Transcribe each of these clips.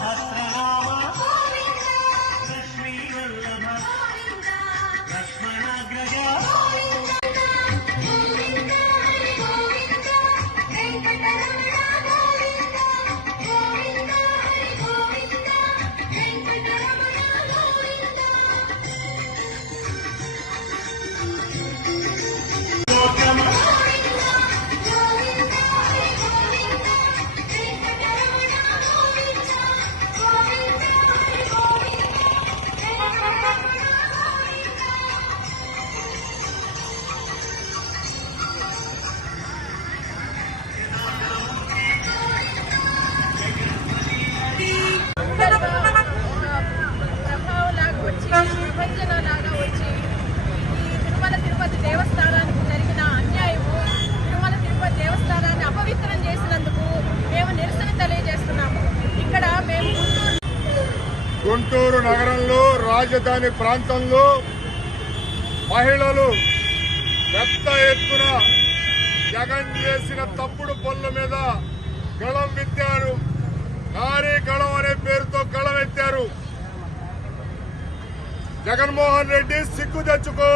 ಸಹಸ್ರ వచ్చి ఈ తిరుమల తిరుపతి దేవస్థానానికి తిరుమల తిరుపతి దేవస్థానాన్ని అపవిత్రం చేసినందుకు మేము నిరసన తెలియజేస్తున్నాము. ఇక్కడ మేము గుంటూరు నగరంలో రాజధాని ప్రాంతంలో మహిళలు పెద్ద ఎత్తున జగన్ చేసిన తప్పుడు పనుల మీద గళం విత్తారు. నారీ గళం అనే పేరుతో గళం ఎత్తారు. జగన్మోహన్ రెడ్డి సిగ్గు తెచ్చుకో.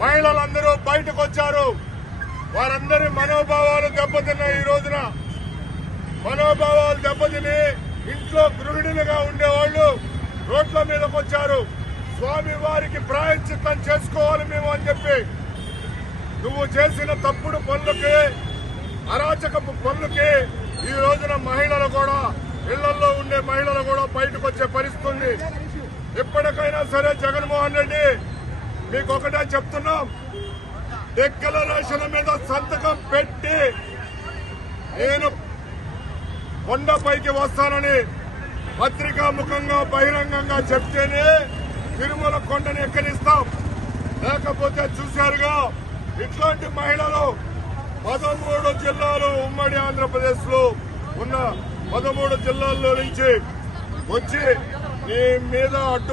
మహిళలందరూ బయటకు వచ్చారు. వారందరి మనోభావాలు దెబ్బతిన్నాయి ఈ రోజున. మనోభావాలు దెబ్బతిని ఇంట్లో గృహిణులుగా ఉండేవాళ్ళు రోడ్ల మీదకి వచ్చారు. స్వామి వారికి ప్రాయశ్చిత్తం చేసుకోవాలి మేము అని చెప్పి. నువ్వు చేసిన తప్పుడు పనులకి అరాచకపు పనులకి ఈ రోజున మహిళలు కూడా ఇళ్ళలో ఉండే మహిళలు కూడా బయటకు వచ్చే పరిస్థితి ఉంది. ఎప్పటికైనా సరే జగన్మోహన్ రెడ్డి మీకు ఒకటే చెప్తున్నాం. డిక్లరేషన్ మీద సంతకం పెట్టి నేను కొండపైకి వస్తానని పత్రికా ముఖంగా బహిరంగంగా చెప్తేనే తిరుమల కొండని ఎక్కడిస్తాం లేకపోతే చూశారుగా ఇట్లాంటి మహిళలు పదమూడు జిల్లాలు ఉమ్మడి ఆంధ్రప్రదేశ్లో ఉన్న పదమూడు జిల్లాల్లో నుంచి వచ్చి నీ మీద అడ్డు